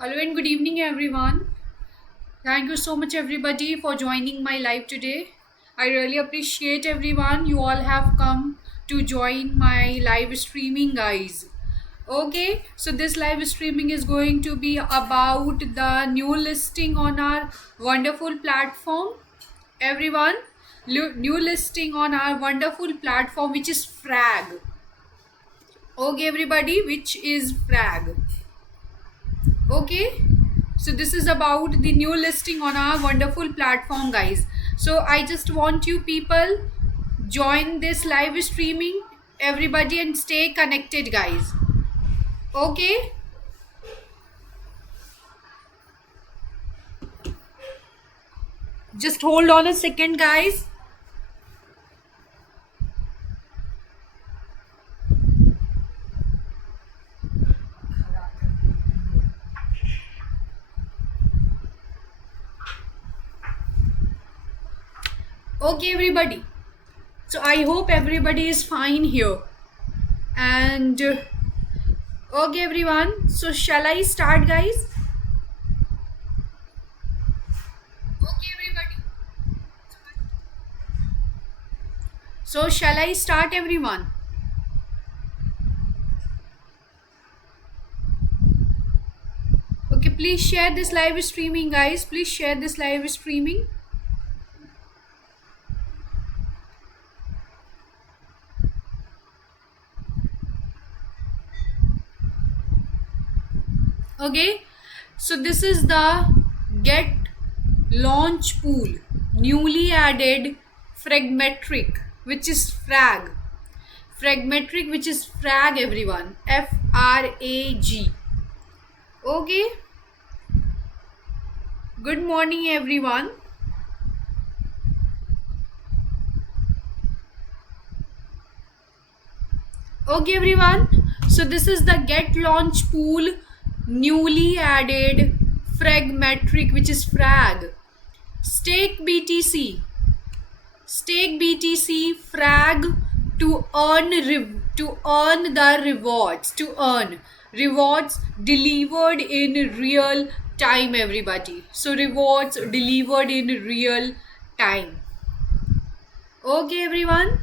Hello and good evening, everyone. Thank you so much, everybody, for joining my live today. I really appreciate everyone. You all have come to join my live streaming, guys. Okay, so this live streaming is going to be about the new listing on our wonderful platform. Everyone, new listing on our wonderful platform, which is Frag. Okay, everybody, which is Frag. Okay, so this is about the new listing on our wonderful platform, guys. So I just want you people join this live streaming, everybody, and stay connected, guys. Okay, just hold on a second, guys. Okay, everybody, so I hope everybody is fine here. And okay, everyone, so shall I start, guys? Okay, everybody, so shall I start, everyone? Okay, please share this live streaming, guys. Please share this live streaming. Okay, so this is the get launch pool, newly added Fragmetric, which is Fragmetric, which is Frag, everyone. FRAG. Okay, good morning, everyone. Okay, everyone, so this is the get launch pool, newly added Fragmetric, which is Frag. Stake BTC frag to earn the rewards delivered in real time, everybody. So rewards delivered in real time. Okay, everyone.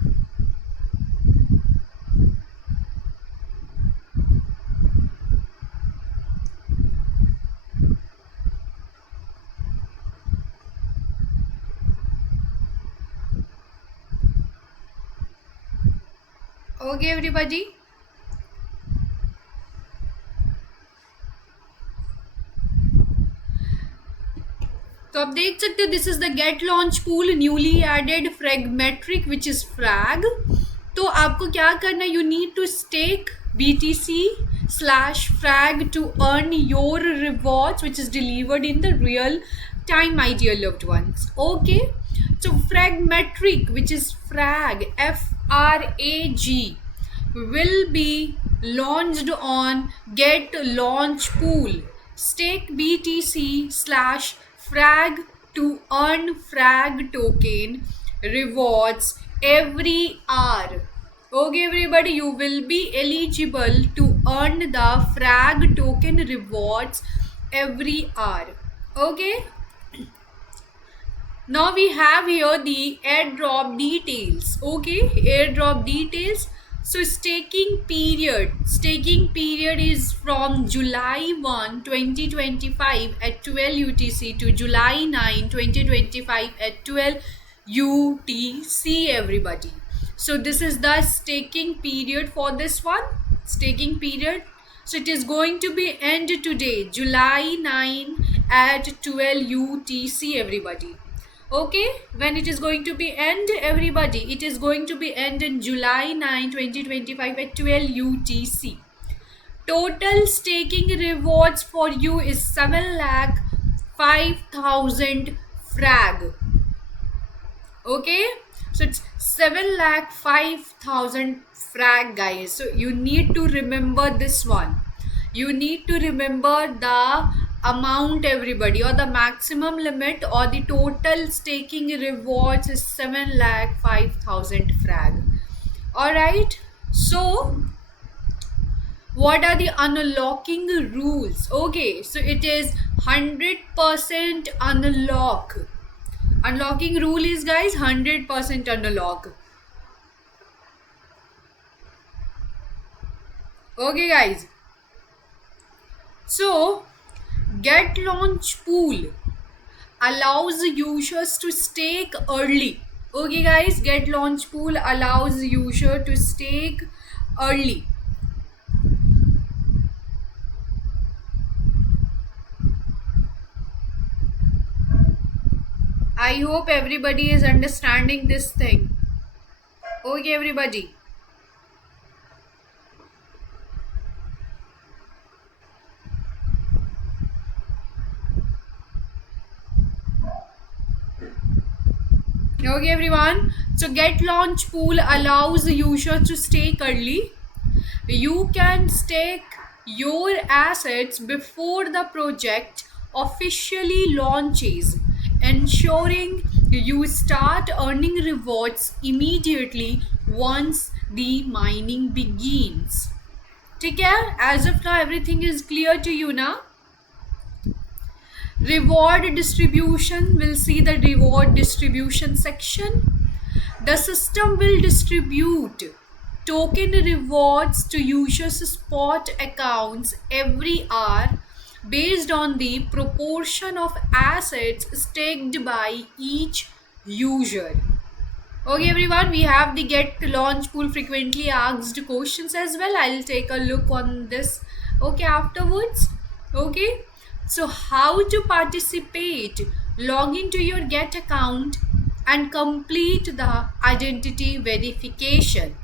Okay, everybody. तो आप देख सकते हो, this is the Gate launch pool newly added Fragmetric which is Frag. तो आपको क्या करना है, you need to stake BTC/frag to earn your rewards which is delivered in the real time, my dear loved ones. Okay, so Fragmetric, which is frag, FRAG, will be launched on get launch pool. Stake BTC/frag to earn frag token rewards every hour. Okay, everybody, you will be eligible to earn the frag token rewards every hour. Okay, now we have here the airdrop details. Okay, airdrop details. So staking period is from July 1 2025 at 12 UTC to July 9 2025 at 12 UTC, everybody. So this is the staking period for this one. Staking period, so it is going to be end today, July 9 at 12 UTC, everybody. Okay, when it is going to be end, everybody, it is going to be end in July 9 2025 at 12 UTC. Total staking rewards for you is 7,05,000 frag. Okay, so it's 7,05,000 frag, guys. So you need to remember this one. You need to remember the amount, everybody, or the maximum limit or the total staking rewards is 7,05,000 frag. All right, so What are the unlocking rules? Okay, so it is 100% unlock. Unlocking rule is, guys, 100% unlock. Okay, guys. So, get launch pool allows users to stake early. Okay, guys, get launch pool allows user to stake early. I hope everybody is understanding this thing. Okay, everybody. Okay, everyone. So get launch pool allows users to stake early. You can stake your assets before the project officially launches, ensuring you start earning rewards immediately once the mining begins. ठीक है? As of now, everything is clear to you now. Reward distribution, we'll see the reward distribution section. The system will distribute token rewards to users' spot accounts every hour based on the proportion of assets staked by each user. Okay, everyone, we have the get launch pool frequently asked questions as well. I'll take a look on this, okay, afterwards. Okay, so how to participate? Log into your get account and complete the identity verification.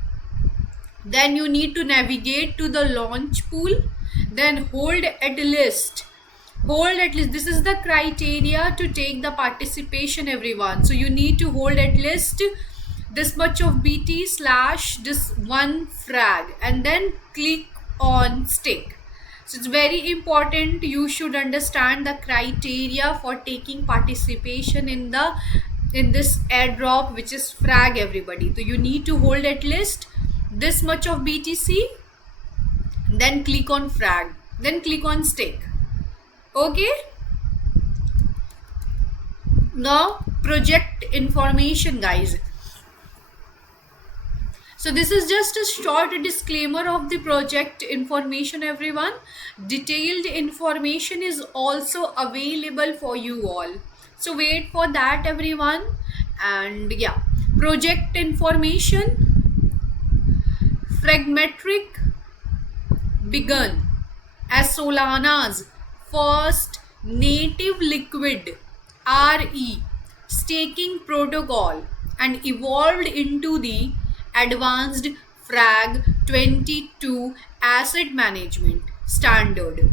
Then you need to navigate to the launch pool, then hold at list. Hold at list, this is the criteria to take the participation, everyone. So you need to hold at list this much of BT slash this one frag and then click on stake. So it's very important, you should understand the criteria for taking participation in this airdrop, which is frag, everybody. So you need to hold at list this much of BTC, then click on frag, then click on stake. Okay, now project information, guys. So this is just a short disclaimer of the project information, everyone. Detailed information is also available for you all, so wait for that, everyone. And yeah, project information. Fragmetric began as Solana's first native liquid RE staking protocol and evolved into the advanced FRAG 22 asset management standard.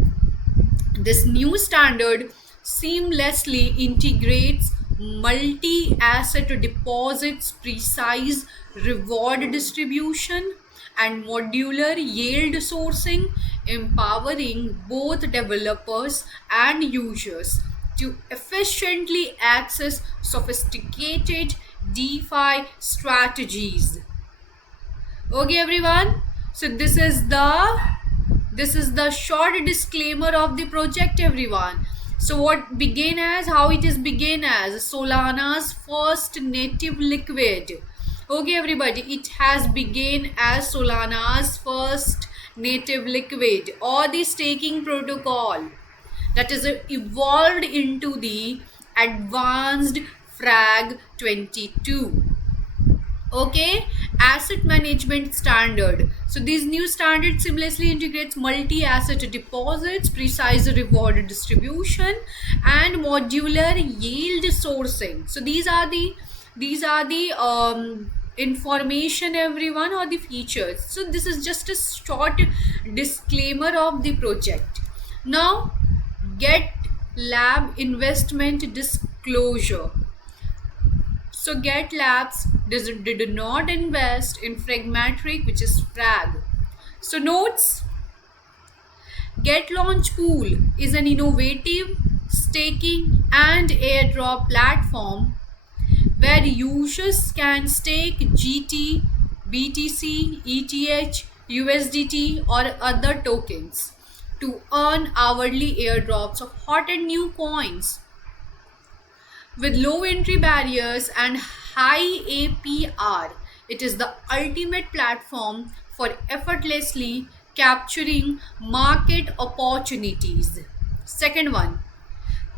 This new standard seamlessly integrates multi-asset deposits, precise reward distribution, and modular yield sourcing, empowering both developers and users to efficiently access sophisticated DeFi strategies. Okay, everyone. So this is the short disclaimer of the project, everyone. So what began as, how it is began as Solana's first native liquid. Okay, everybody, it has begun as Solana's first native liquid or the staking protocol that is evolved into the advanced FRAG 22. Okay, asset management standard. So this new standard seamlessly integrates multi-asset deposits, precise reward distribution, and modular yield sourcing. So these are the information, everyone, or the features. So this is just a short disclaimer of the project. Now get lab investment disclosure. So Get Labs did not invest in Fragmetric, which is frag. So notes, Get Launch Pool is an innovative staking and airdrop platform where users can stake GT, BTC, ETH, USDT, or other tokens to earn hourly airdrops of hot and new coins. With low entry barriers and high APR, it is the ultimate platform for effortlessly capturing market opportunities. Second one,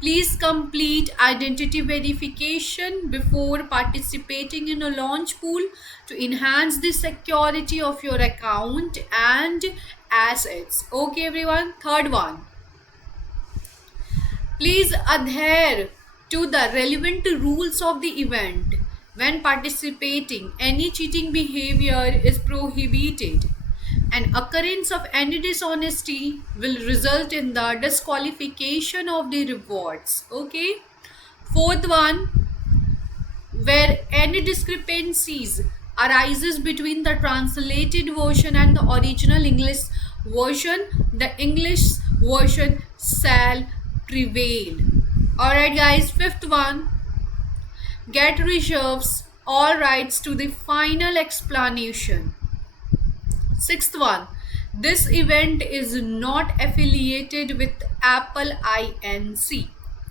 please complete identity verification before participating in a launch pool to enhance the security of your account and assets. Okay, everyone. Third one, please adhere to the relevant rules of the event. When participating, any cheating behavior is prohibited. An occurrence of any dishonesty will result in the disqualification of the rewards. Okay. Fourth one, where any discrepancies arises between the translated version and the original English version, the English version shall prevail. Alright guys, fifth one, get reserves all rights to the final explanation. Sixth one, this event is not affiliated with Apple Inc.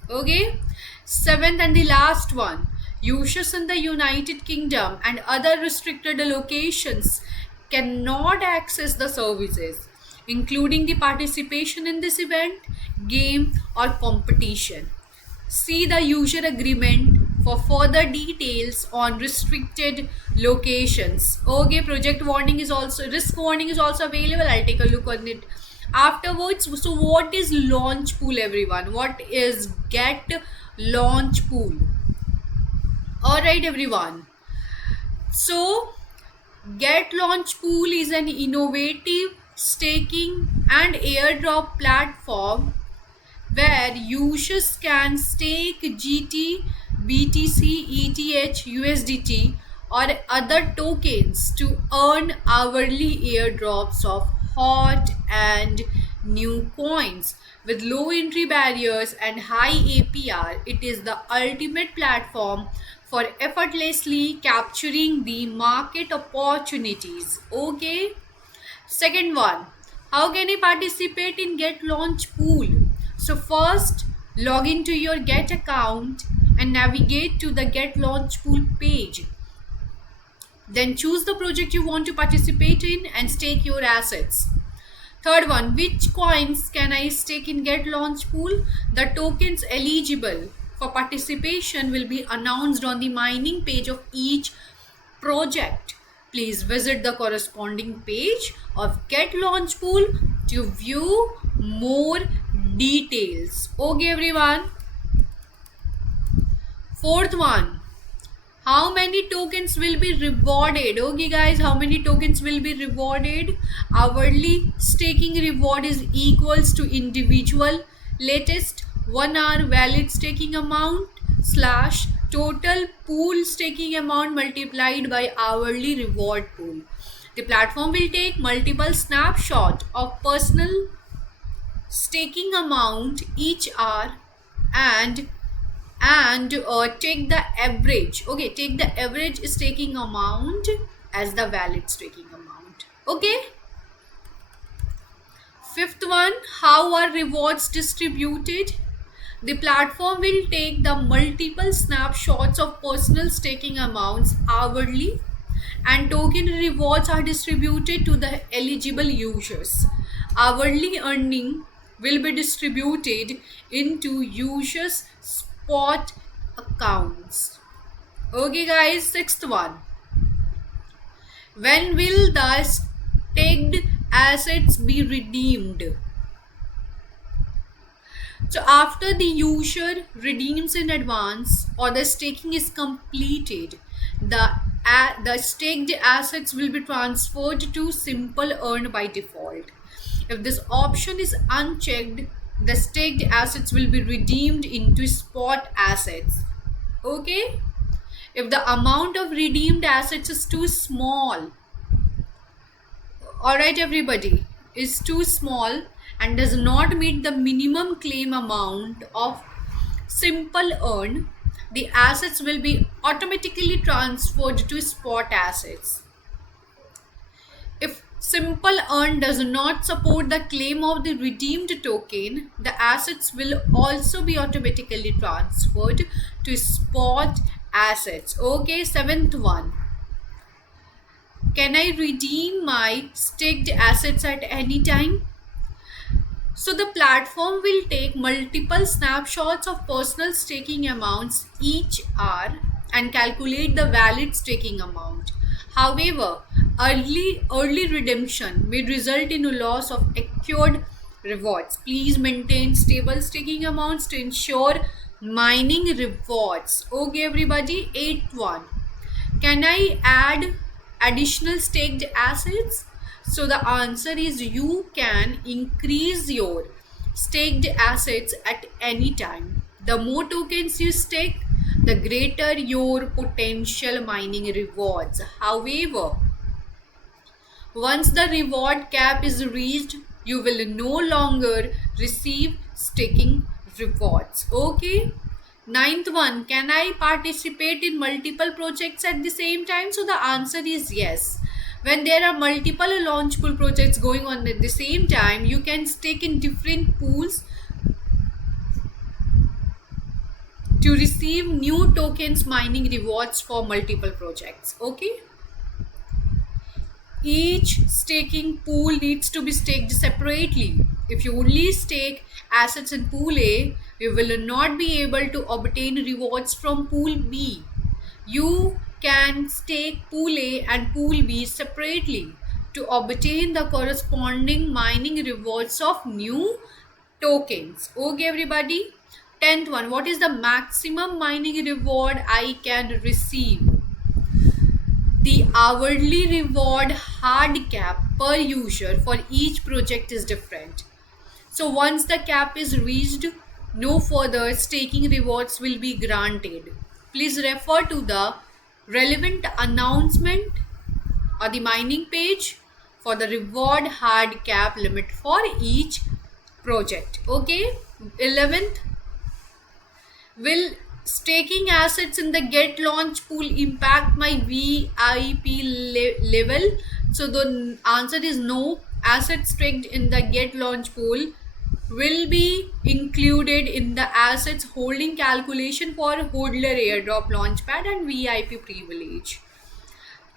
Okay. Seventh and the last one, users in the United Kingdom and other restricted locations cannot access the services, including the participation in this event, game, or competition. See the user agreement for further details on restricted locations. Okay, project warning is also, risk warning is also available. I'll take a look on it afterwards. So what is launch pool, everyone? What is get launch pool? All right, everyone. So get launch pool is an innovative staking and airdrop platform where users can stake GT, BTC, ETH, USDT, or other tokens to earn hourly airdrops of hot and new coins. With low entry barriers and high APR, it is the ultimate platform for effortlessly capturing the market opportunities. Okay. Second one, how can I participate in Get Launch Pool? So first, log into your Get account and navigate to the Get Launch Pool page. Then choose the project you want to participate in and stake your assets. Third one, which coins can I stake in Get Launch Pool? The tokens eligible for participation will be announced on the mining page of each project. Please visit the corresponding page of Get Launch Pool to view more details. Okay, everyone. Fourth one, how many tokens will be rewarded? Okay guys, how many tokens will be rewarded? Hourly staking reward is equals to individual latest 1 hour valid staking amount slash total pool staking amount multiplied by hourly reward pool. The platform will take multiple snapshots of personal staking amount each hour and take the average. Okay, take the average staking amount as the valid staking amount. Okay. Fifth one, how are rewards distributed? The platform will take the multiple snapshots of personal staking amounts hourly, and token rewards are distributed to the eligible users. Hourly earning will be distributed into users' spot accounts. Okay guys, sixth one, when will the staked assets be redeemed? So after the user redeems in advance or the staking is completed, the staked assets will be transferred to Simple Earn by default. If this option is unchecked, the staked assets will be redeemed into spot assets. Okay. If the amount of redeemed assets is too small, all right everybody, is too small and does not meet the minimum claim amount of Simple Earn, the assets will be automatically transferred to spot assets. If Simple Earn does not support the claim of the redeemed token, the assets will also be automatically transferred to spot assets. Okay, seventh one. Can I redeem my staked assets at any time? So the platform will take multiple snapshots of personal staking amounts each hour and calculate the valid staking amount. However, early redemption may result in a loss of accrued rewards. Please maintain stable staking amounts to ensure mining rewards. Okay, everybody. Eighth one. Can I add additional staked assets? So the answer is you can increase your staked assets at any time. The more tokens you stake, the greater your potential mining rewards. However, once the reward cap is reached, you will no longer receive staking rewards. Okay. Ninth one, can I participate in multiple projects at the same time? So the answer is yes. When there are multiple launchable projects going on at the same time, you can stake in different pools to receive new tokens mining rewards for multiple projects. Okay. Each staking pool needs to be staked separately. If you only stake assets in pool A, you will not be able to obtain rewards from pool B. You can stake pool A and pool B separately to obtain the corresponding mining rewards of new tokens. Okay, everybody. 10th one, what is the maximum mining reward I can receive? The hourly reward hard cap per user for each project is different. So once the cap is reached, no further staking rewards will be granted. Please refer to the relevant announcement or the mining page for the reward hard cap limit for each project. Okay. 11th, will staking assets in the get launch pool impact my VIP level? So the answer is no. Assets staked in the get launch pool will be included in the assets holding calculation for hodler airdrop launchpad and VIP privilege.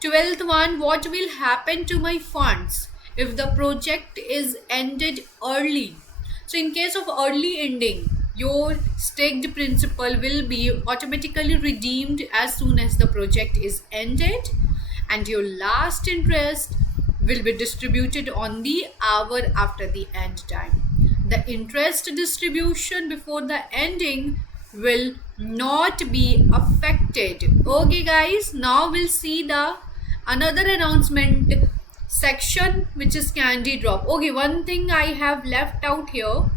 12th one, what will happen to my funds if the project is ended early? So in case of early ending, your staked principal will be automatically redeemed as soon as the project is ended, and your last interest will be distributed on the hour after the end time. The interest distribution before the ending will not be affected. Okay guys, now we'll see the another announcement section, which is candy drop. Okay, one thing I have left here.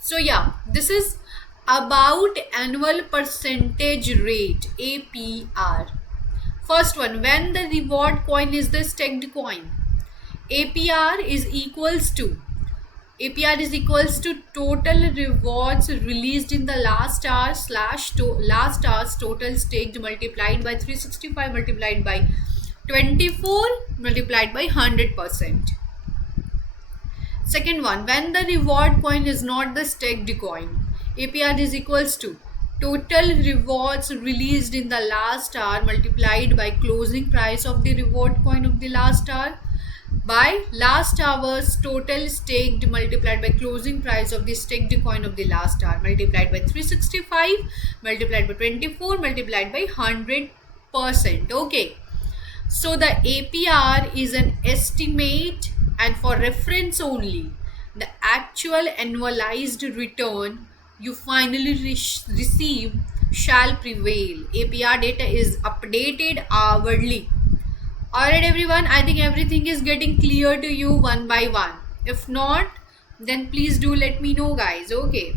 So yeah, this is about annual percentage rate, APR. First one, when the reward coin is the staked coin, APR is equals to total rewards released in the last hour last hour's total staked multiplied by 365 multiplied by 24 multiplied by 100%. Second one, when the reward coin is not the staked coin, APR is equals to total rewards released in the last hour multiplied by closing price of the reward coin of the last hour by last hour's total staked multiplied by closing price of the staked coin of the last hour multiplied by 365 multiplied by 24 multiplied by 100%. Okay, so the APR is an estimate and for reference only. The actual annualized return you finally receive shall prevail. APR data is updated hourly. Alright everyone, I think everything is getting clear to you one by one. If not, then please do let me know guys. Okay.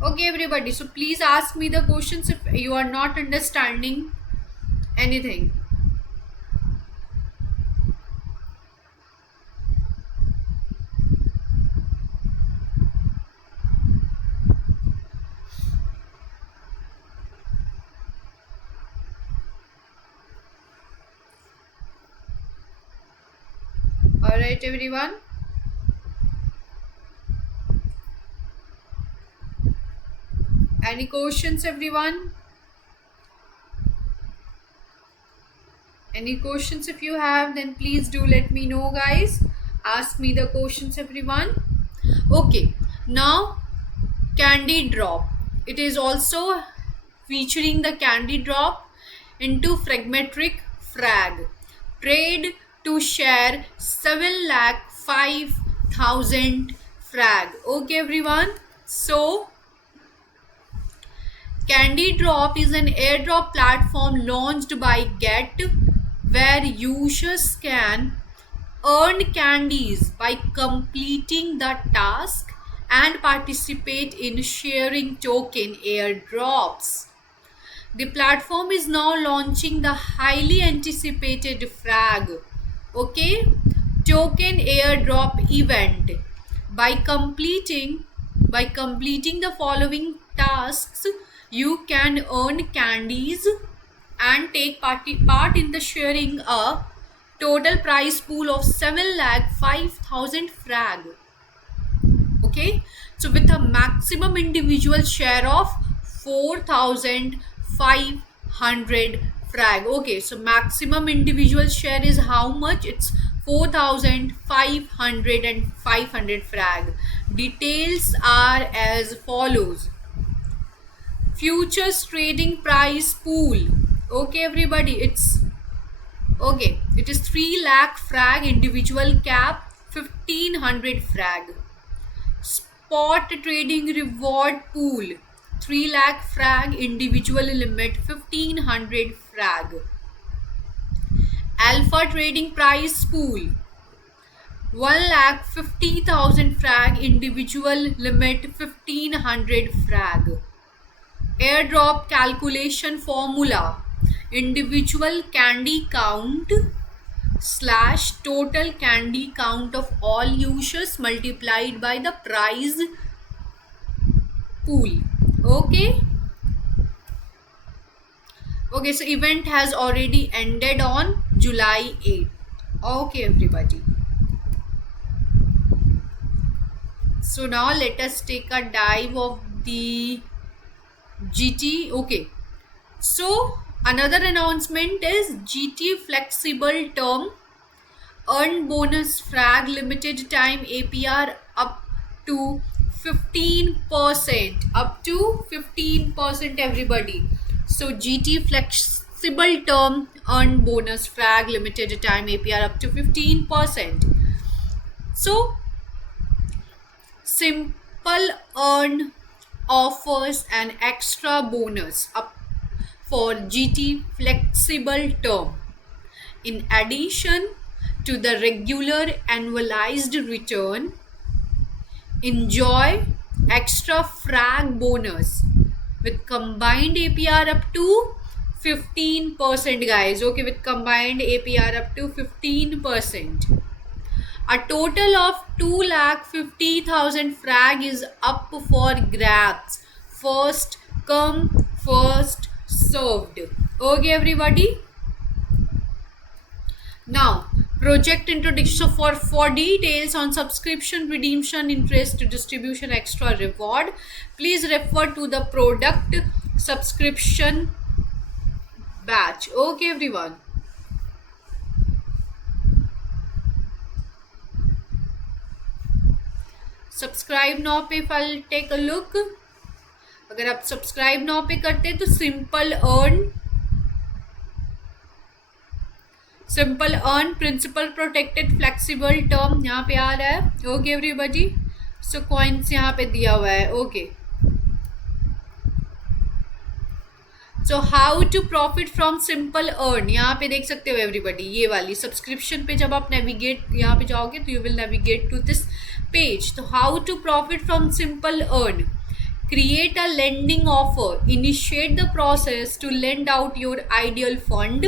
Okay everybody, so please ask me the questions if you are not understanding anything. Alright, everyone. Any questions, everyone? Any questions? If you have, then please do let me know, guys. Ask me the questions, everyone. Okay, now Candy Drop. It is also featuring the Candy Drop into Fragmetric Frag. Trade to share 7,05,000 frag. Okay, everyone. So Candy Drop is an airdrop platform launched by Get, where users can earn candies by completing the task and participate in sharing token airdrops. The platform is now launching the highly anticipated Frag, okay, token airdrop event. By completing the following tasks, you can earn candies and take part in the sharing a total prize pool of 7,05,000 frag. Okay, so with a maximum individual share of 4,500 frag. Okay, so maximum individual share is how much? It's 4,500 and 500 frag. Details are as follows. Futures trading price pool. Okay, everybody, it is 3 lakh frag individual cap, 1,500 frag. Spot trading reward pool, 3 lakh frag individual limit, 1,500 frag. Alpha trading price pool, 1,50,000 frag individual limit, 1,500 frag. Airdrop calculation formula, individual candy count / total candy count of all users multiplied by the prize pool. Okay, so event has already ended on July 8th. Okay, everybody. So now let us take a dive of the GT. Okay, so another announcement is GT flexible term earn bonus frag limited time APR up to 15%. Up to 15%, everybody. So GT flexible term earn bonus frag limited time APR up to 15%. So Simple Earn offers an extra bonus up for GT flexible term. In addition to the regular annualized return, enjoy extra frag bonus with combined APR up to 15%, guys. Okay, with combined APR up to 15%. A total of 2,50,000 frag is up for grabs. First come, first served. Okay, everybody. Now, project introduction. So for details on subscription, redemption, interest, distribution, extra reward, please refer to the product subscription batch. Okay, everyone. Subscribe now पे फल take a look. अगर आप subscribe now पे करते हैं तो simple earn principal protected flexible term यहाँ पे आ रहा है. ओके एवरीबॉडी, सो कॉइन्स यहाँ पे दिया हुआ है. Okay, so how to profit from simple earn यहाँ पे देख सकते हो एवरीबॉडी. ये वाली सब्सक्रिप्शन पे जब आप नेविगेट यहाँ पे जाओगे तो you will navigate to this page. So how to profit from simple earn? Create a lending offer. Initiate the process to lend out your ideal fund.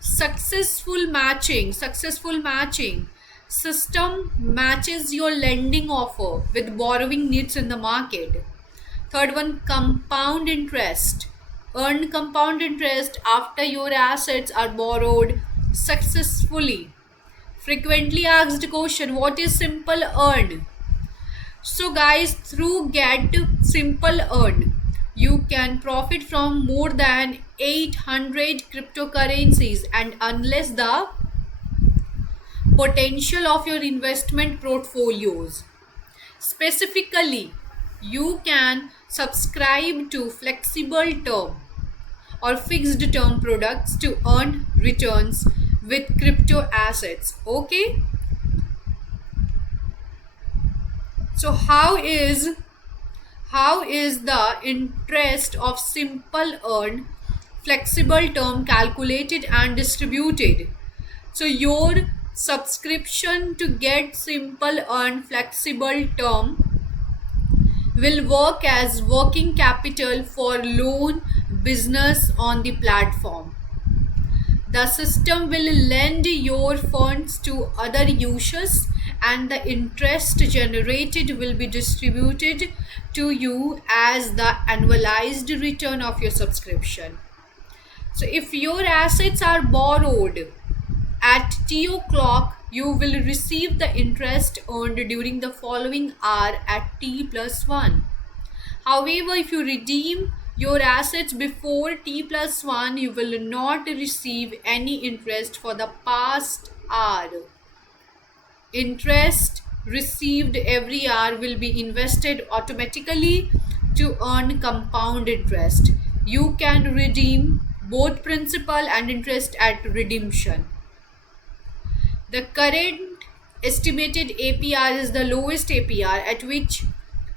Successful matching. System matches your lending offer with borrowing needs in the market. Third one, compound interest. Earn compound interest after your assets are borrowed successfully. Frequently asked question, what is simple earn? So guys, through Get Simple Earn, you can profit from more than 800 cryptocurrencies, and unless the potential of your investment portfolios. Specifically, you can subscribe to flexible term or fixed term products to earn returns with crypto assets. Okay, so how is the interest of simple earn flexible term calculated and distributed? So your subscription to Get Simple Earn flexible term will work as working capital for loan business on the platform. The system will lend your funds to other users, and the interest generated will be distributed to you as the annualized return of your subscription. So if your assets are borrowed at T o'clock, you will receive the interest earned during the following hour at T plus 1. However, if you redeem your assets before T plus 1, you will not receive any interest for the past hour. Interest received every hour will be invested automatically to earn compound interest. You can redeem both principal and interest at redemption. The current estimated APR is the lowest APR at which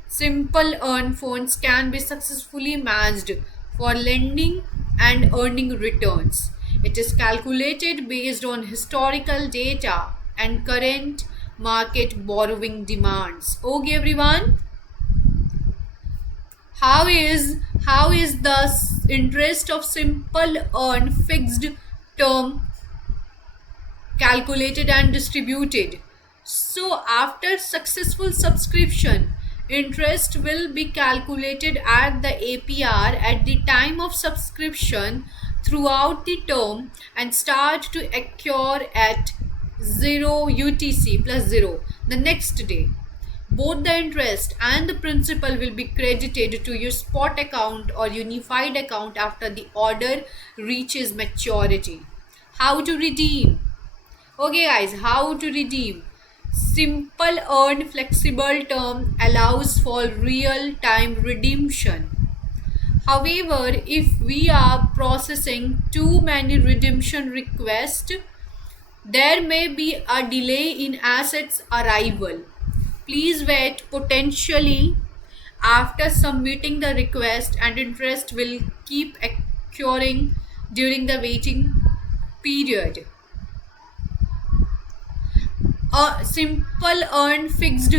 simple earn funds can be successfully matched for lending and earning returns. It is calculated based on historical data and current market borrowing demands. Okay, everyone. How is the interest of simple earn fixed term calculated and distributed? So after successful subscription, interest will be calculated at the APR at the time of subscription throughout the term and start to accrue at 0 UTC plus 0 the next day. Both the interest and the principal will be credited to your spot account or unified account after the order reaches maturity. How to redeem? Okay guys, how to redeem? Simple earn flexible term allows for real time redemption. However, if we are processing too many redemption requests, there may be a delay in assets arrival. Please wait potentially after submitting the request, and interest will keep accruing during the waiting period. A simple earn fixed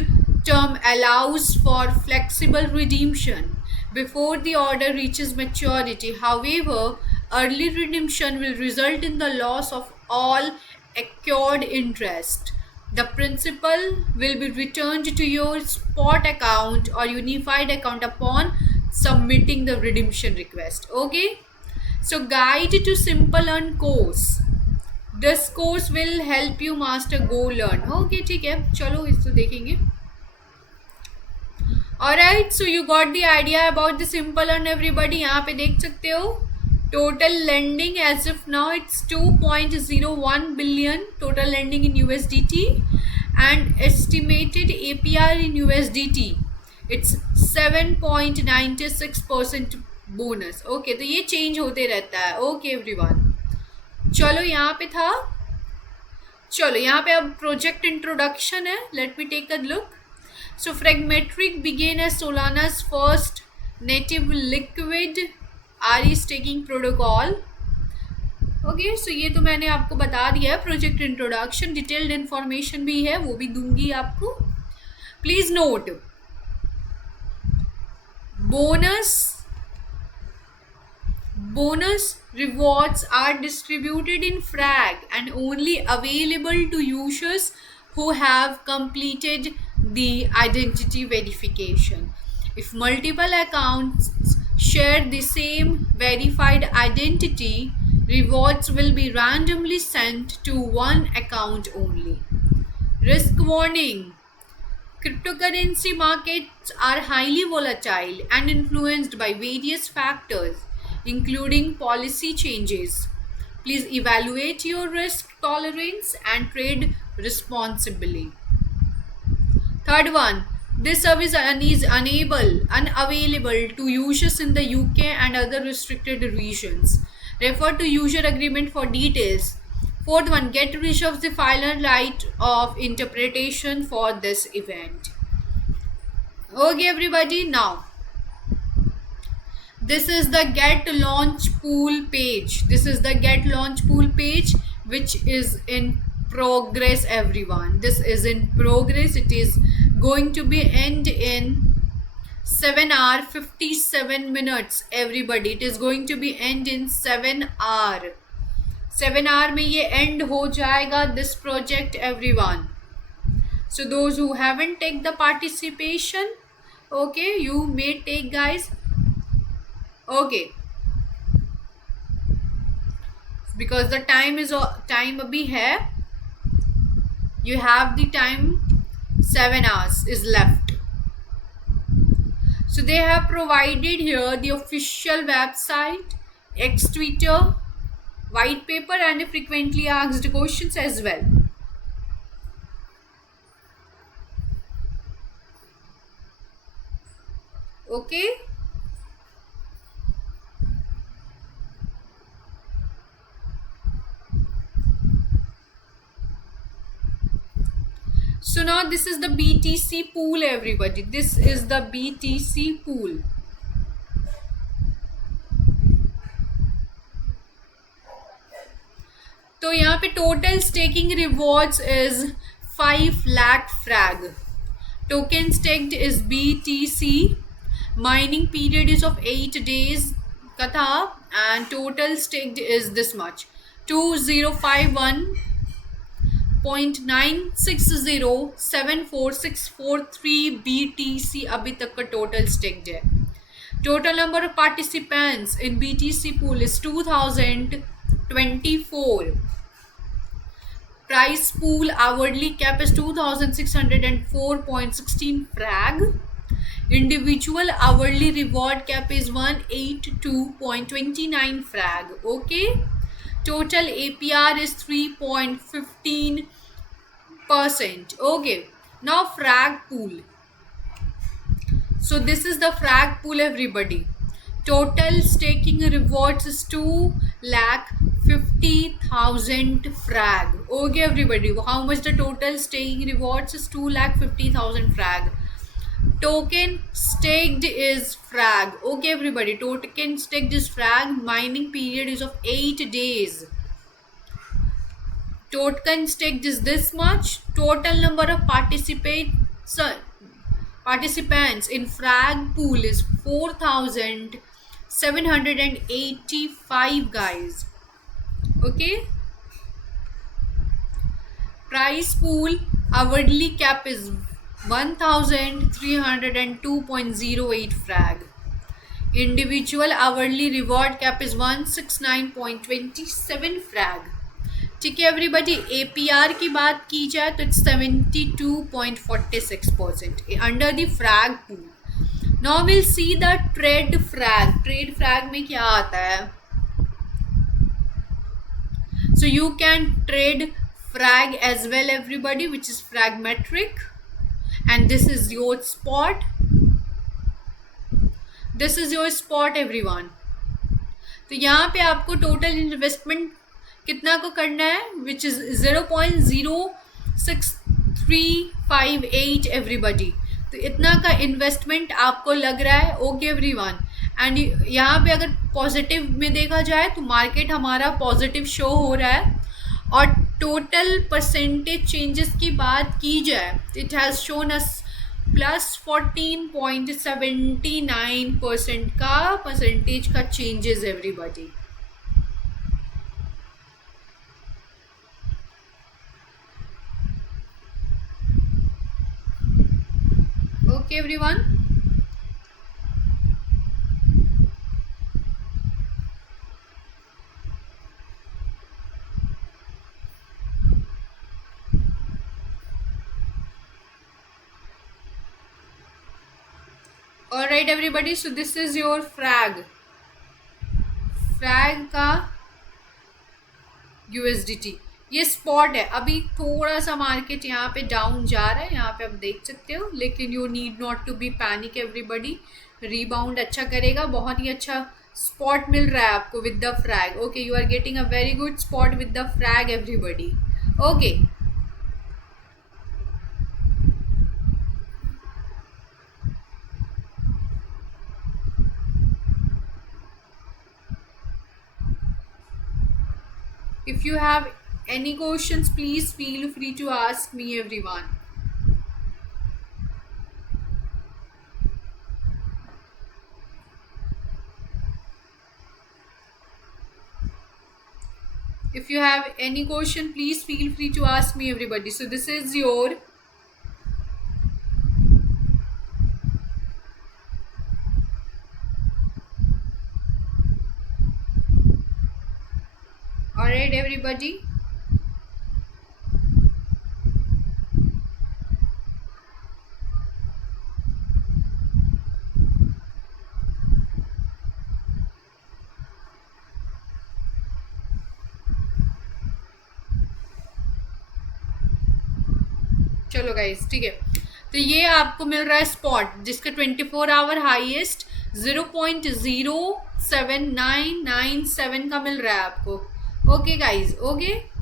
term allows for flexible redemption before the order reaches maturity. However, early redemption will result in the loss of all accrued interest. The principal will be returned to your spot account or unified account upon submitting the redemption request. Okay, so guide to simple earn course. This course will help you master Go Learn. Okay, ठीक है, चलो इसको देखेंगे. Alright, so you got the idea about the simple earn everybody. यहाँ पे देख सकते हो total lending as of now it's 2.01 billion total lending in USDT and estimated APR in USDT it's 7.96% bonus. Okay, तो ये चेंज होते रहता है. ओके एवरीवन, चलो यहाँ पे था. चलो यहाँ पे अब प्रोजेक्ट इंट्रोडक्शन है. Let me take a look. So Fragmetric began as Solana's first native liquid RE staking protocol. Okay, so ये तो मैंने आपको बता दिया है प्रोजेक्ट इंट्रोडक्शन. डिटेल्ड इंफॉर्मेशन भी है, वो भी दूंगी आपको. Please note, bonus rewards are distributed in frag and only available to users who have completed the identity verification. If multiple accounts share the same verified identity, Rewards will be randomly sent to one account only. Risk warning. Cryptocurrency markets are highly volatile and influenced by various factors, including policy changes. Please evaluate your risk tolerance and trade responsibly. Third one, this service is unavailable to users in the UK and other restricted regions. Refer to user agreement for details. Fourth one, Get reserves the final right of interpretation for this event. Okay, everybody, now this is the Get Launch Pool page. This is the Get Launch Pool page, which is in progress, everyone. This is in progress. It is going to be end in 7 hour 57 minutes, everybody. It is going to be end in 7 hour. 7 hour में ये end हो जाएगा this project, everyone. So those who haven't take the participation, okay, you may take, guys. Okay, because the time अभी है. You have the time, 7 hours is left. So they have provided here the official website, X Twitter, white paper and frequently asked questions as well. Okay. So now this is the BTC pool, everybody. This is the BTC pool. तो यहाँ पे total staking rewards is 5 lakh frag. Token staked is BTC. Mining period is of 8 days का था, and total staked is this much, 2051.96074643 BTC अभी तक का total staked है. Total number of participants in BTC pool is 2024. Price pool hourly cap is 2604.16 frag. Individual hourly reward cap is 182.29 frag. Okay. Total APR is 3.15%. Okay. Now frag pool. So this is the frag pool, everybody. Total staking rewards is 2,50,000 frag. Okay, everybody. How much the total staking rewards is 2,50,000 frag. Token staked is frag. Okay, everybody. Token staked is frag. Mining period is of 8 days. Token staked is this much. Total number of participants in frag pool is 4,785 guys. Okay. Price pool hourly cap is 1,302.08 frag. Individual hourly reward cap is 169.27 frag. ठीक है everybody. APR की बात की जाए तो it's 72.46% under the frag pool. Now we'll see the trade frag. Trade frag में क्या आता है? So you can trade frag as well, everybody, which is fragmetric. And this is your spot. This is your spot, everyone. तो यहाँ पे आपको total investment कितना को करना है, which is 0.06358 everybody. तो इतना का इन्वेस्टमेंट आपको लग रहा है. Okay everyone. एंड यहाँ पे अगर पॉजिटिव में देखा जाए तो मार्केट हमारा पॉजिटिव शो हो रहा है. और टोटल परसेंटेज चेंजेस की बात की जाए, it has shown us plus 14.79% का परसेंटेज का changes everybody. Okay, everyone. Alright everybody, so this is your frag का USDT, ये स्पॉट है. अभी थोड़ा सा मार्केट यहाँ पे डाउन जा रहा है, यहाँ पे आप देख सकते हो, लेकिन you need not to be panic everybody. Rebound अच्छा करेगा, बहुत ही अच्छा स्पॉट मिल रहा है आपको with the frag. Okay, you are getting a very good spot with the frag everybody. Okay, if you have any questions, please feel free to ask me everyone. If you have any question, please feel free to ask me everybody. So this is your alright everybody. चलो guys, ठीक है. तो ये आपको मिल रहा है spot जिसका 24 our highest 0.07997 का मिल रहा है आपको. Okay guys, okay.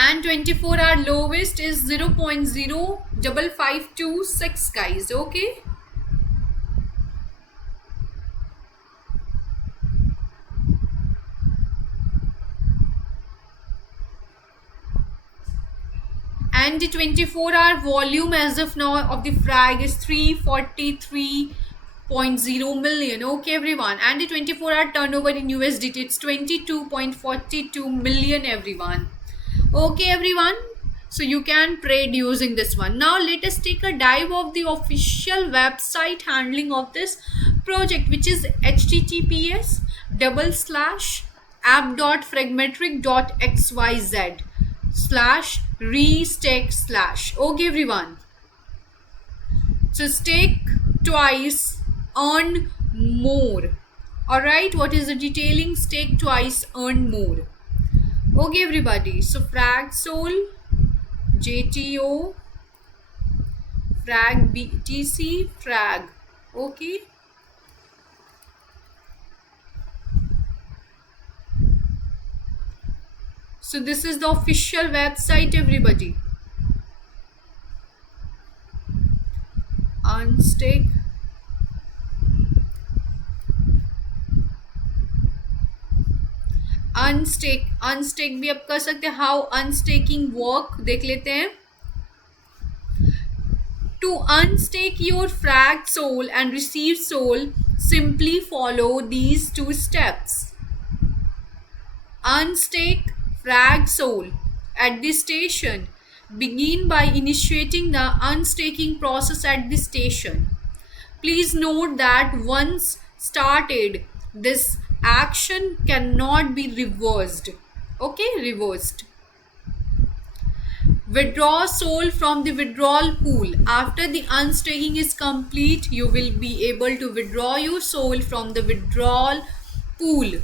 And 24-hour lowest is 0.05526 guys. Okay, and the 24-hour volume as of now of the frag is 343.0 million. Okay everyone, and the 24-hour turnover in USDT, it's 22.42 million everyone. Okay everyone, so you can trade using this one. Now let us take a dive of the official website handling of this project, which is https://app.fragmetric.xyz/restake/. Okay everyone, so stake twice, earn more. Alright, what is the detailing? Stake twice, earn more. Okay everybody, so frag soul, JTO, frag BTC, frag. Okay, so this is the official website everybody. Unstake, unstake भी आप कर सकते हैं. How अनस्टेकिंग work देख लेते हैं. To unstake your frag sol and receive sol, simply follow these 2 steps. Unstake frag soul at the station. Begin by initiating the unstaking process at the station. Please note that once started, this action cannot be reversed. Okay, reversed. Withdraw soul from the withdrawal pool. After the unstaking is complete, you will be able to withdraw your soul from the withdrawal pool.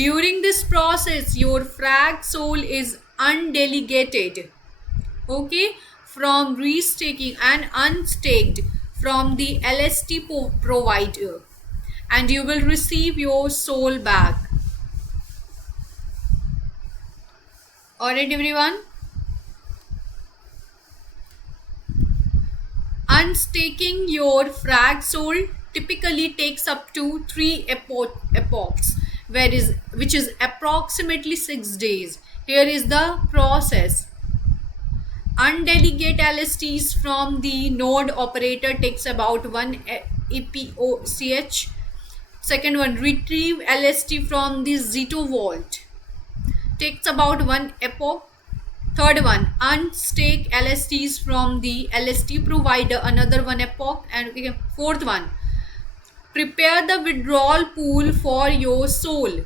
During this process, your frag soul is undelegated, okay, from restaking and unstaked from the LST provider, and you will receive your soul back. Alright everyone, unstaking your frag soul typically takes up to 3 epochs, which is approximately 6 days. Here is the process. Undelegate LSTs from the node operator takes about 1 epoch. Second one, retrieve LST from the Zito vault, takes about 1 epoch. Third one, unstake LSTs from the LST provider, another 1 epoch. And fourth one, Prepare the withdrawal pool for your soul.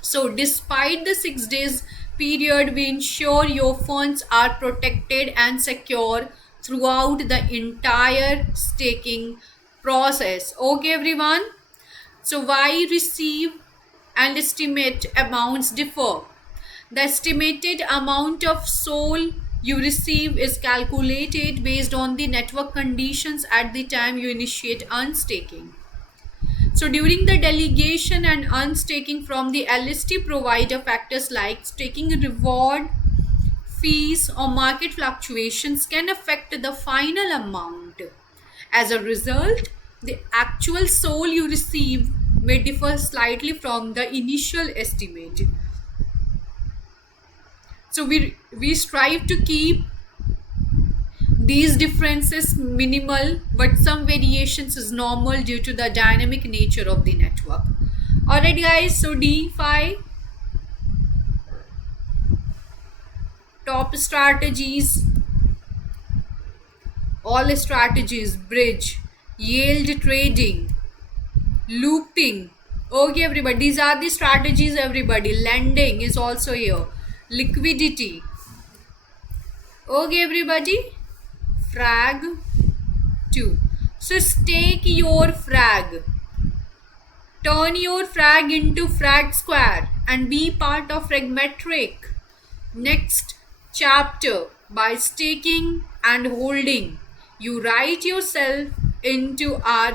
So, despite the 6 days period, we ensure your funds are protected and secure throughout the entire staking process. Okay, everyone. So, why receive and estimate amounts differ? The estimated amount of SOL you receive is calculated based on the network conditions at the time you initiate unstaking. So during the delegation and unstaking from the LST provider, factors like staking reward, fees, or market fluctuations can affect the final amount. As a result, the actual SOL you receive may differ slightly from the initial estimate. So we strive to keep these differences minimal, but some variations is normal due to the dynamic nature of the network. Alright guys, so DeFi top strategies, all strategies: bridge, yield trading, looping. Okay everybody, these are the strategies everybody. Lending is also here, liquidity. Okay everybody, frag 2. So stake your frag, turn your frag into frag square and be part of Fragmetric next chapter. By staking and holding, you write yourself into our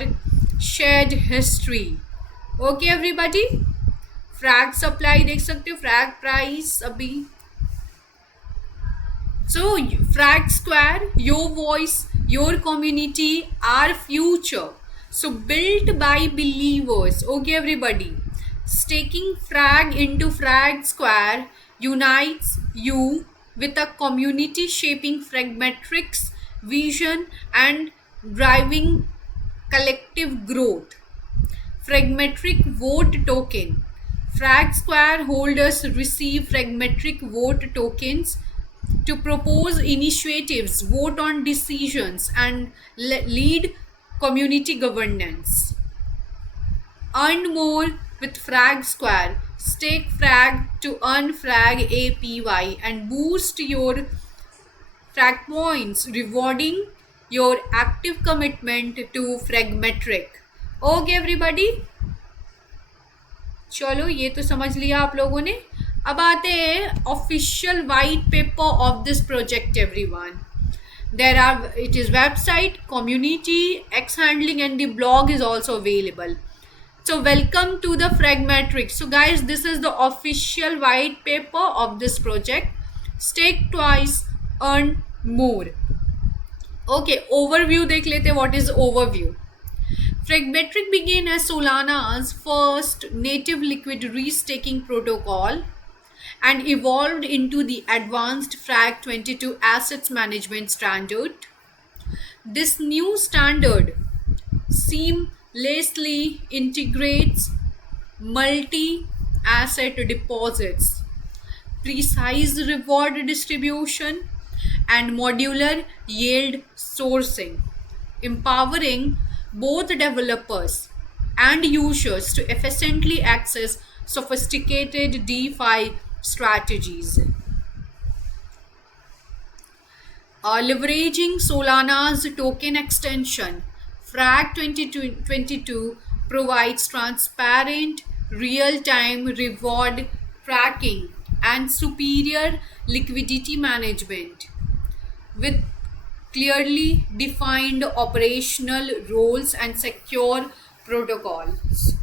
shared history. Okay everybody, frag supply देख सकते हो, frag price अभी. So frag square, your voice, your community, our future. So built by believers. Okay everybody, staking frag into frag square unites you with a community shaping Fragmetric's vision and driving collective growth. Fragmetric vote token. Frag square holders receive Fragmetric vote tokens to propose initiatives, vote on decisions, and lead community governance. Earn more with Frag Square. Stake Frag to earn Frag APY and boost your Frag points, rewarding your active commitment to Fragmetric. Okay everybody, चलो ये तो समझ लिया आप लोगों ने. अब आते हैं official white paper of this project everyone. There are, it is website, community, X handling, and the blog is also available. So welcome to the Fragmetric. So guys, this is the official white paper of this project. Stake twice, earn more. Okay, overview देख लेते. What is overview? Fragmetric began as Solana's first native liquid restaking protocol and evolved into the advanced Frag 22 assets management standard. This new standard seamlessly integrates multi-asset deposits, precise reward distribution, and modular yield sourcing, empowering both developers and users to efficiently access sophisticated DeFi strategies. Leveraging Solana's token extension, Frag 2022 provides transparent, real-time reward tracking and superior liquidity management with clearly defined operational roles and secure protocols.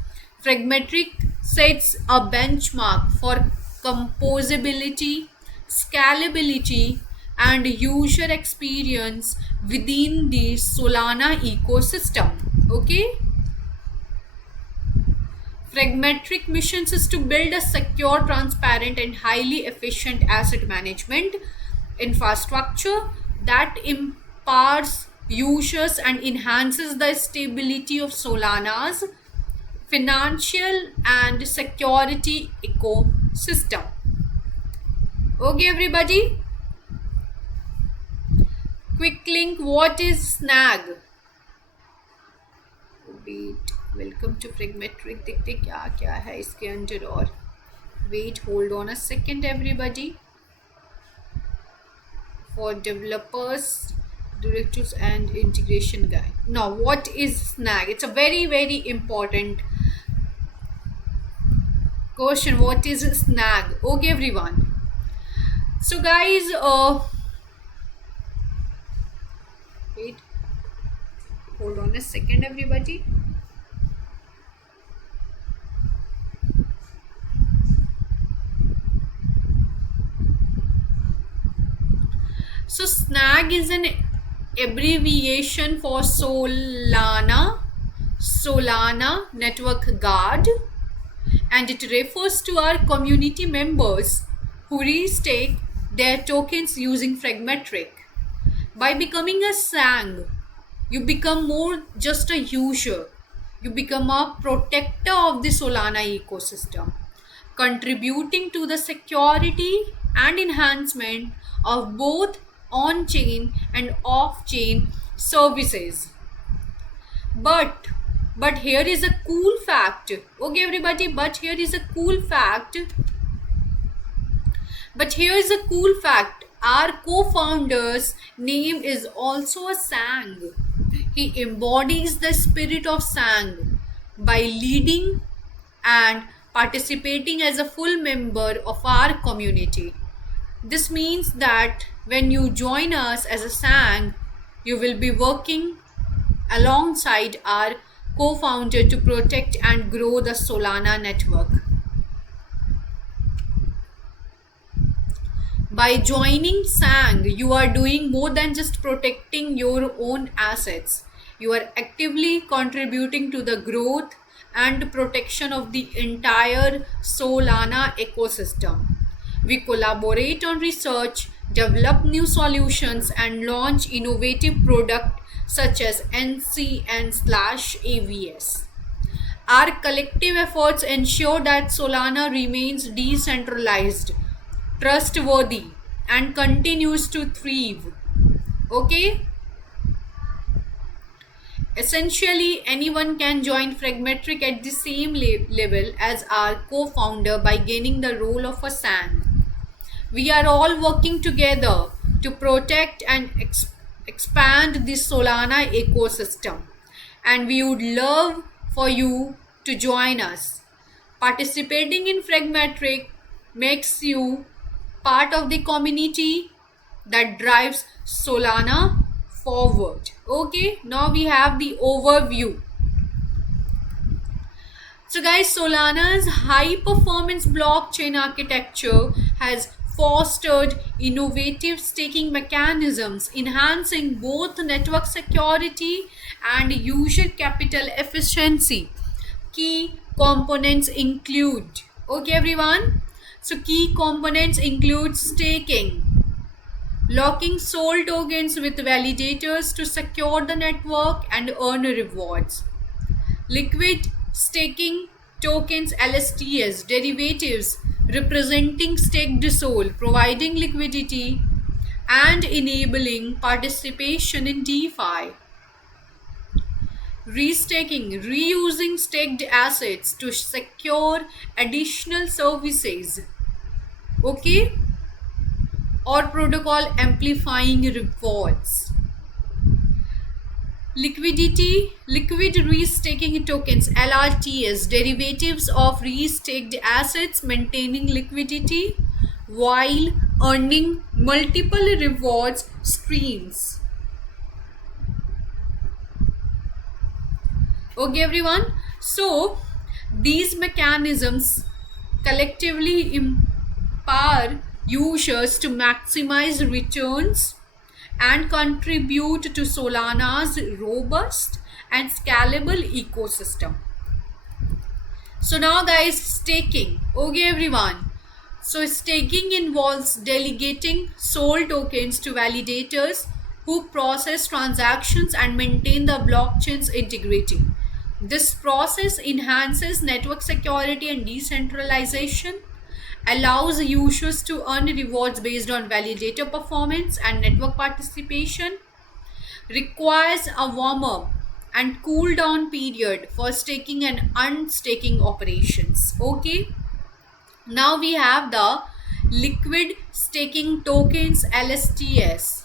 Fragmetric sets a benchmark for composability, scalability, and user experience within the Solana ecosystem. Okay? Fragmetric missions is to build a secure, transparent, and highly efficient asset management infrastructure that empowers users and enhances the stability of Solana's financial and security ecosystem. Okay everybody, quick link. What is Snag? Wait, welcome to Fragmetric. देखते क्या क्या है इसके अंदर। और wait, hold on a second everybody. For developers, directives and integration guide. Now what is snag? It's a very important question. What is snag? Okay everyone, so guys, wait, hold on a second everybody. So snag is an abbreviation for Solana Network Guard, and it refers to our community members who restake their tokens using Fragmetric. By becoming a SANG, you become more just a user. You become a protector of the Solana ecosystem, contributing to the security and enhancement of both on-chain and off-chain services. But here is a cool fact. Okay everybody, but here is a cool fact. Our co-founder's name is also a SANG. He embodies the spirit of SANG by leading and participating as a full member of our community. This means that when you join us as a SANG, you will be working alongside our co-founder to protect and grow the Solana network. By joining SANG, you are doing more than just protecting your own assets. You are actively contributing to the growth and protection of the entire Solana ecosystem. We collaborate on research, develop new solutions, and launch innovative products such as NCN/AVS. Our collective efforts ensure that Solana remains decentralized, trustworthy, and continues to thrive. Okay? Essentially, anyone can join Fragmetric at the same level as our co-founder by gaining the role of a SANG. We are all working together to protect and expand the Solana ecosystem, and we would love for you to join us. Participating in Fragmetric makes you part of the community that drives Solana forward. Okay, now we have the overview. So guys, Solana's high performance blockchain architecture has fostered innovative staking mechanisms, enhancing both network security and user capital efficiency. Key components include, okay everyone, so key components include staking, locking SOL tokens with validators to secure the network and earn rewards. Liquid staking tokens, LSTS, derivatives representing staked SOL, providing liquidity and enabling participation in DeFi. Restaking, reusing staked assets to secure additional services. Okay? Or protocol amplifying rewards. Liquid restaking tokens, LRTS, derivatives of restaked assets, maintaining liquidity while earning multiple rewards streams. Okay everyone, so these mechanisms collectively empower users to maximize returns and contribute to Solana's robust and scalable ecosystem. So now guys, staking. Okay everyone, so staking involves delegating SOL tokens to validators who process transactions and maintain the blockchain's integrity. This process enhances network security and decentralization, allows users to earn rewards based on validator performance and network participation, requires a warm-up and cool down period for staking and unstaking operations. Okay, now we have the liquid staking tokens, LSTS.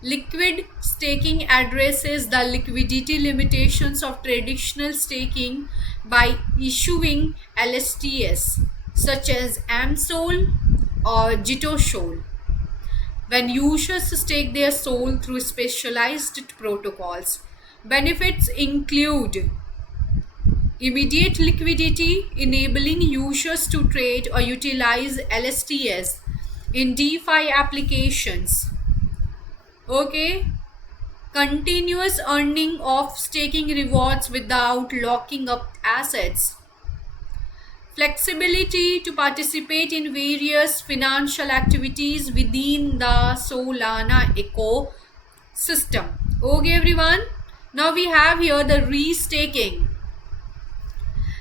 Liquid staking addresses the liquidity limitations of traditional staking by issuing LSTS such as AMSOL or JITO-SOL. When users stake their SOL through specialized protocols, benefits include immediate liquidity, enabling users to trade or utilize LSTS in DeFi applications. Okay, continuous earning of staking rewards without locking up assets, flexibility to participate in various financial activities within the Solana ecosystem. Okay, everyone. Now we have here the restaking.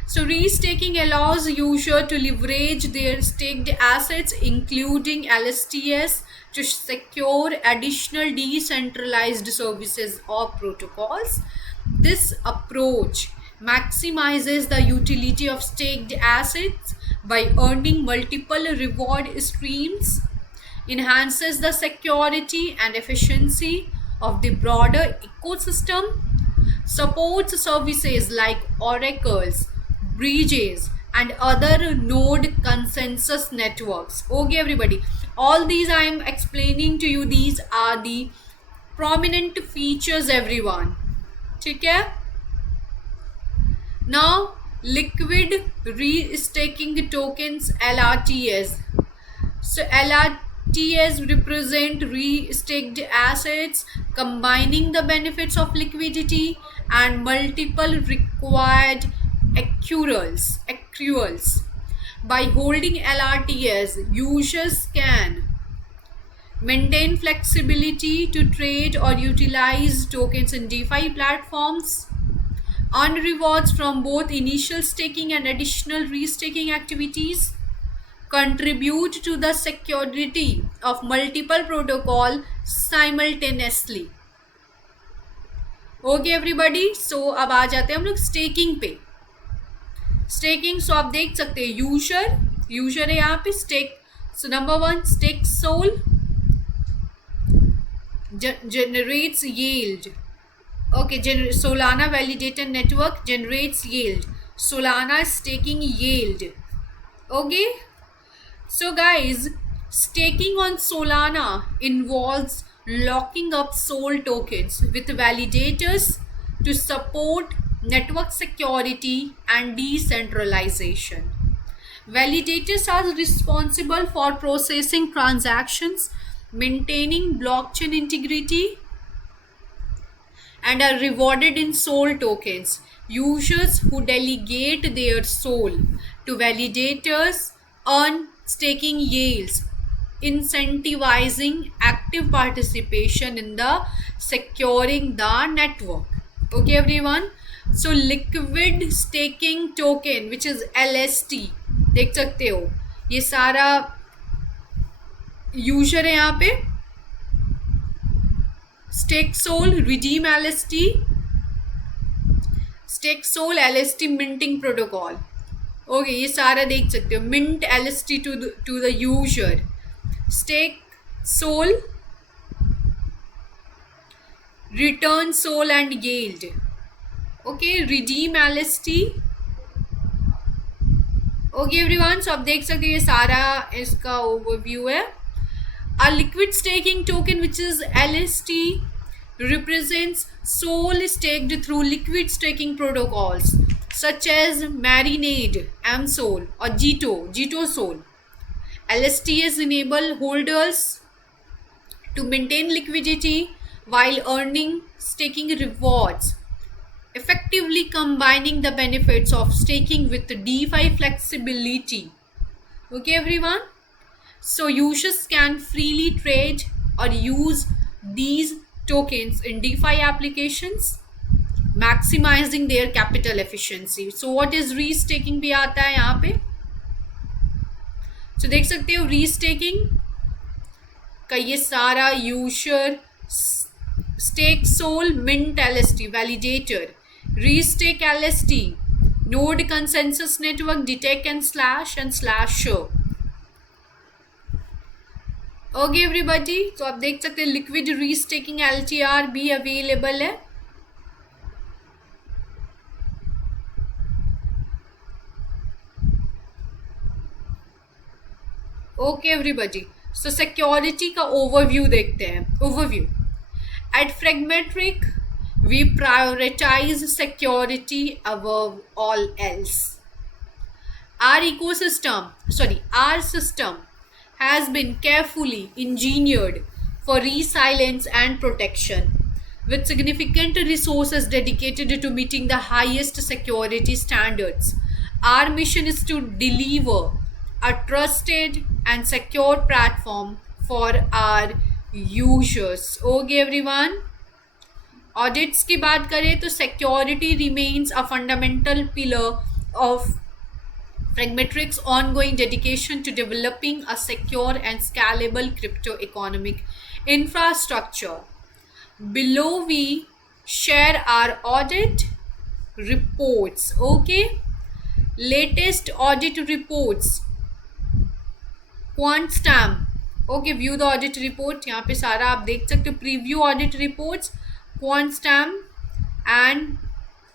So restaking allows user to leverage their staked assets, including LSTS, to secure additional decentralized services or protocols. This approach maximizes the utility of staked assets by earning multiple reward streams, enhances the security and efficiency of the broader ecosystem, supports services like oracles, bridges, and other node consensus networks. Okay, everybody, all these I am explaining to you, these are the prominent features, everyone. Okay, now liquid restaking tokens, LRTS. So LRTS represent restaked assets combining the benefits of liquidity and multiple required accruals. By holding LRTS, users can maintain flexibility to trade or utilize tokens in DeFi platforms, earn rewards from both initial staking and additional restaking activities, contribute to the security of multiple protocol simultaneously. Okay everybody, so अब आ जाते हैं हम लोग staking पे. Staking, सो आप देख सकते हैं यूजर है यहाँ पे stake. So number 1, stake sol generates yield. Okay, Solana validator network generates yield. Solana is staking yield. Okay, so guys, staking on Solana involves locking up SOL tokens with validators to support network security and decentralization. Validators are responsible for processing transactions, maintaining blockchain integrity, and are rewarded in SOL tokens. Users who delegate their SOL to validators earn staking yields, incentivizing active participation in the securing the network. Okay, everyone. So liquid staking token, which is LST, देख सकते हो ये सारा user है यहाँ पे. Stake SOL, redeem LST, stake SOL LST minting protocol. Okay, ये सारा देख सकते हो. Mint LST to the user, stake SOL, return SOL and yield. Okay, redeem LST. Okay everyone, so आप देख सकते हो ये सारा इसका ओवरव्यू है. A liquid staking token, which is LST, represents SOL staked through liquid staking protocols such as Marinade, AMSOL, or JITO-SOL. LSTs enable holders to maintain liquidity while earning staking rewards, effectively combining the benefits of staking with DeFi flexibility. Okay, everyone. So users can freely trade or use these tokens in DeFi applications, maximizing their capital efficiency. So what is restaking भी आता है यहाँ पे. So देख सकते हो restaking का ये सारा user stake Sol mint LST validator, restake LST, node consensus network detect and slash show. Okay everybody, तो आप देख सकते हैं लिक्विड रीस्टेकिंग LTR भी अवेलेबल है. ओके एवरीबॉडी, सो सिक्योरिटी का ओवरव्यू देखते हैं. Overview at Fragmetric we prioritize security above all else. Our system has been carefully engineered for resilience and protection, with significant resources dedicated to meeting the highest security standards. Our mission is to deliver a trusted and secure platform for our users. Okay everyone, audits की बात करें तो security remains a fundamental pillar of Pragmatrix ongoing dedication to developing a secure and scalable crypto economic infrastructure. Below we share our audit reports. Okay, latest audit reports. QuantStamp. Okay, view the audit report. यहाँ पे सारा आप देख सकते हो. Preview audit reports, QuantStamp and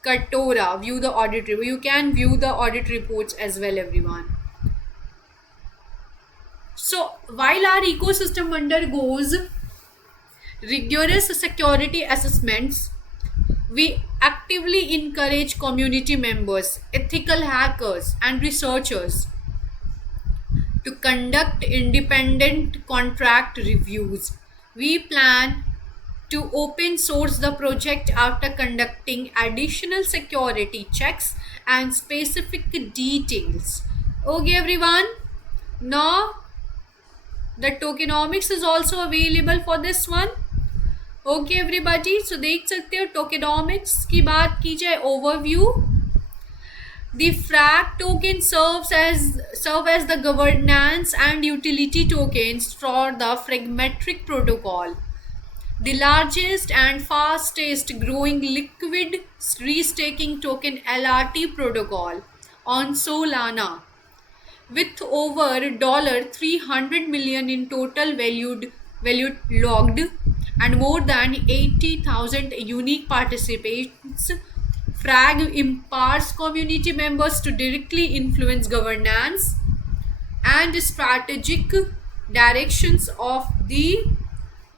Katora. View the audit report. You can view the audit reports as well, everyone. So while our ecosystem undergoes rigorous security assessments, we actively encourage community members, ethical hackers and researchers to conduct independent contract reviews. We plan to open source the project after conducting additional security checks and specific details. Okay everyone, now the tokenomics is also available for this one. Okay everybody, so देख सकते हो tokenomics की बात की जाए overview. The FRAG token serve as the governance and utility tokens for the Pragmatic protocol, the largest and fastest growing liquid restaking token LRT protocol on Solana, with over $300 million in total value logged and more than 80,000 unique participants. FRAG empowers community members to directly influence governance and strategic directions of the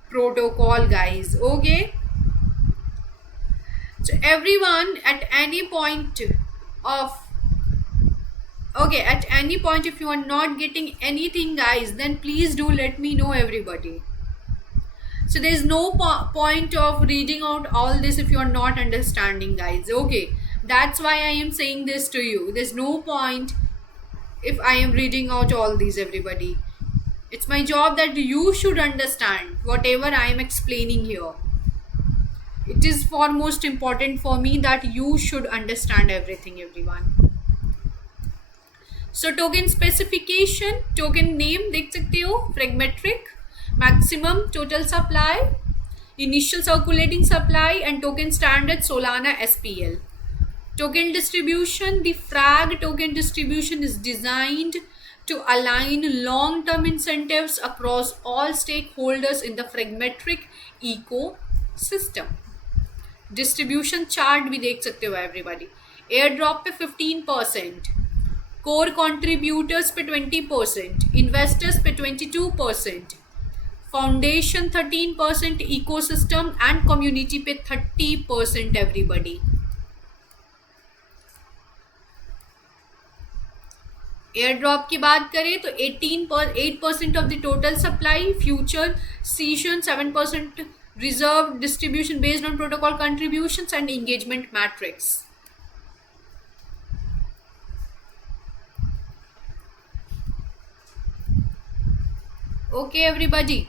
protocol, guys. Okay, so everyone at any point if you are not getting anything, guys, then please do let me know, everybody. So there is no point of reading out all this if you are not understanding, guys. Okay, that's why I am saying this to you. There's no point if I am reading out all these, everybody. It's my job that you should understand whatever I am explaining here. It is foremost important for me that you should understand everything, everyone. So token specification, token name देख सकते हो, Pragmatic, maximum total supply, initial circulating supply and token standard Solana SPL. Token distribution, the FRAG token distribution is designed to align long-term incentives across all stakeholders in the Pragmatic ecosystem. Distribution chart भी देख सकते हो everybody. Airdrop पे 15%, core contributors पे 20%, investors पे 22%, foundation 13%, ecosystem and community पे 30%, everybody. Airdrop की बात करें तो 8% of the total supply, future session 7%, reserve distribution based on protocol contributions and engagement matrix. Okay everybody,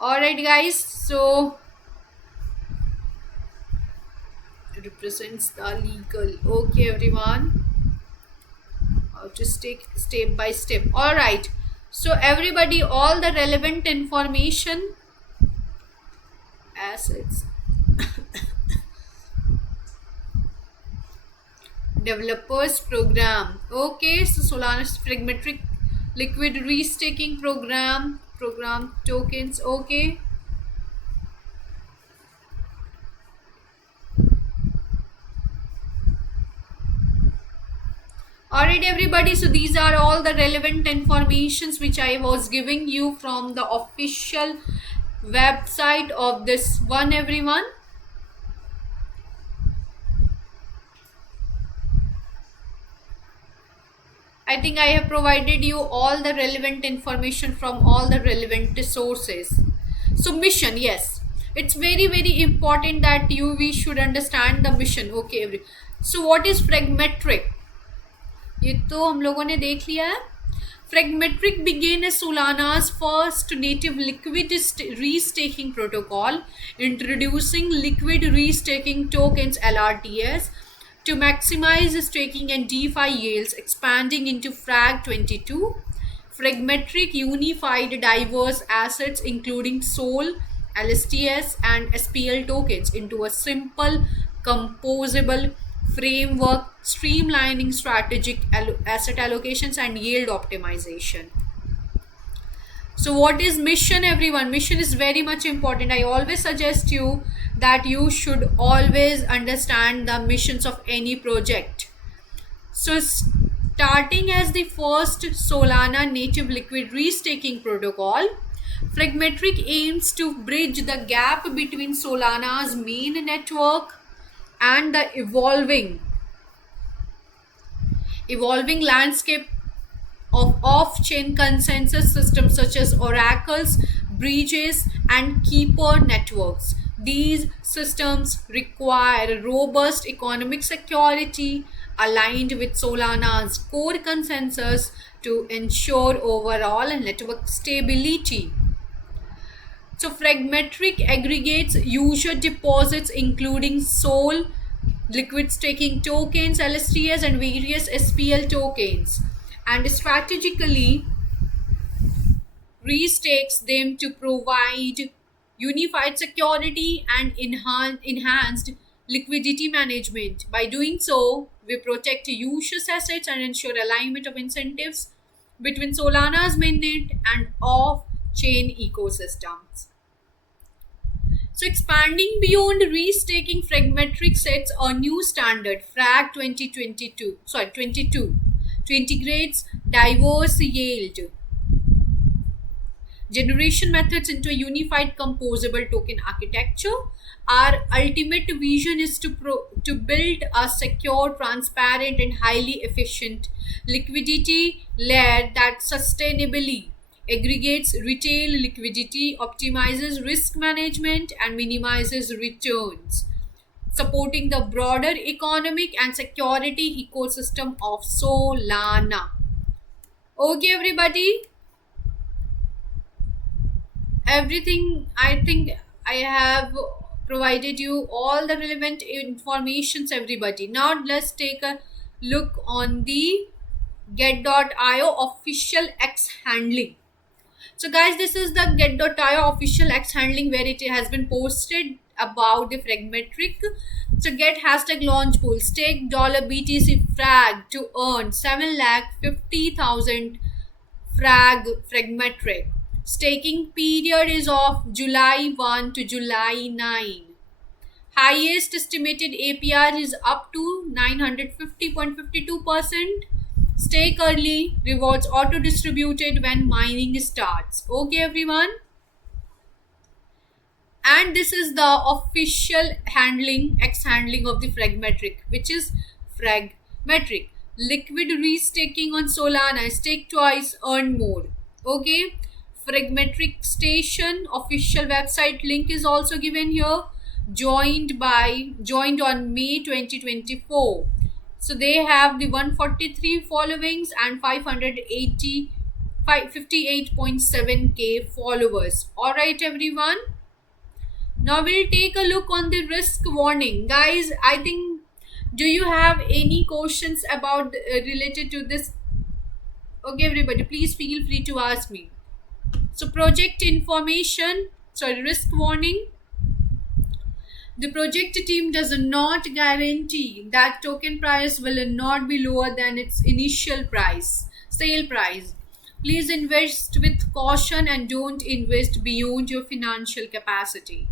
alright guys, so it represents the legal. Okay everyone, how to take step by step. All right, so everybody, all the relevant information, assets, developers program. Okay, so Solana's Phlegmatic liquid restaking program tokens. Okay, alright everybody, so these are all the relevant informations which I was giving you from the official website of this one, everyone. I think I have provided you all the relevant information from all the relevant sources. So mission, yes, it's very important that we should understand the mission. Okay, so what is Phlegmatic? ये तो हम लोगों ने देख लिया है. Phlegmatic began as Solana's first native liquid restaking protocol, introducing liquid restaking tokens (LRTS) to maximize staking and DeFi yields, expanding into Frag 22. Phlegmatic unified diverse assets including SOL, LSTS, and SPL tokens into a simple, composable framework, streamlining strategic asset allocations and yield optimization. So what is mission, everyone? Mission is very much important. I always suggest you that you should always understand the missions of any project. So starting as the first Solana native liquid restaking protocol, Phlegmatic aims to bridge the gap between Solana's main network and the evolving landscape of off-chain consensus systems such as oracles, bridges, and keeper networks. These systems require robust economic security aligned with Solana's core consensus to ensure overall network stability. So Phlegmatic aggregates user deposits including SOL, liquid staking tokens, LSTS, and various SPL tokens, and strategically restakes them to provide unified security and enhanced liquidity management. By doing so, we protect users' assets and ensure alignment of incentives between Solana's mainnet and off-chain ecosystems. So expanding beyond restaking, Phlegmatic sets a new standard, Frag 22, to integrate diverse yield generation methods into a unified composable token architecture. Our ultimate vision is to build a secure, transparent, and highly efficient liquidity layer that sustainably aggregates retail liquidity, optimizes risk management, and minimizes returns, supporting the broader economic and security ecosystem of Solana. Okay, everybody. Everything, I think I have provided you all the relevant informations, everybody. Now let's take a look on the Get.io official X handling. So guys, this is the Get.io official X handling where it has been posted about the Phlegmatic. So Get hashtag launch pool, stake $BTC frag to earn 7,50,000 frag Phlegmatic. Staking period is of July 1 to July 9. Highest estimated APR is up to 950.52%. Stake early, rewards auto distributed when mining starts. Okay, everyone. And this is the official handling, X handling of the Phlegmatic, which is Phlegmatic. Liquid restaking on Solana, stake twice, earn more. Okay. Phlegmatic Station official website link is also given here. Joined on May 2024. So they have the 143 followings and 58.7k followers. All right, everyone. Now we'll take a look on the risk warning, guys. I think, do you have any questions about related to this Okay, everybody, please feel free to ask me. So, project information, sorry, risk warning. The project team does not guarantee that token price will not be lower than its initial price, sale price. Please invest with caution and don't invest beyond your financial capacity.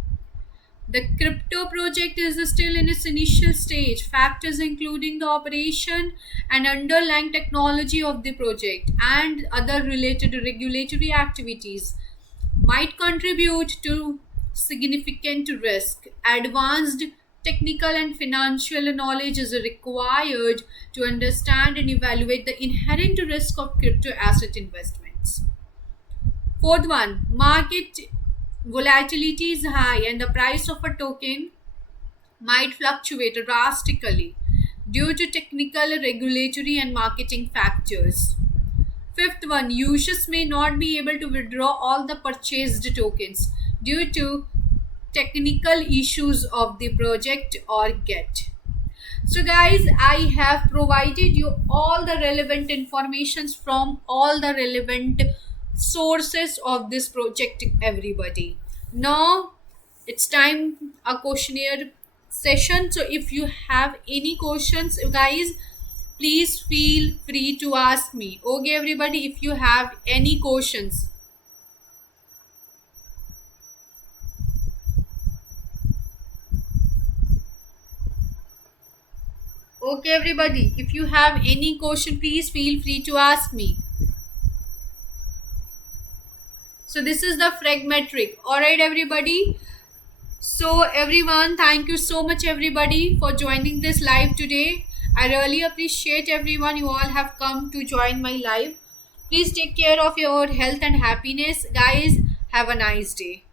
The crypto project is still in its initial stage. Factors including the operation and underlying technology of the project and other related regulatory activities might contribute to significant risk. Advanced technical and financial knowledge is required to understand and evaluate the inherent risk of crypto asset investments. Fourth one, market volatility is high and the price of a token might fluctuate drastically due to technical, regulatory, and marketing factors. Fifth one, users may not be able to withdraw all the purchased tokens due to technical issues of the project or get. So guys, I have provided you all the relevant informations from all the relevant sources of this project, everybody. Now it's time a questionnaire session. So if you have any questions, guys, please feel free to ask me. Okay, everybody, if you have any questions. Okay, everybody, if you have any question, please feel free to ask me. So this is the Fragmetric. Alright, everybody. So everyone, thank you so much, everybody, for joining this live today. I really appreciate everyone. You all have come to join my live. Please take care of your health and happiness. Guys, have a nice day.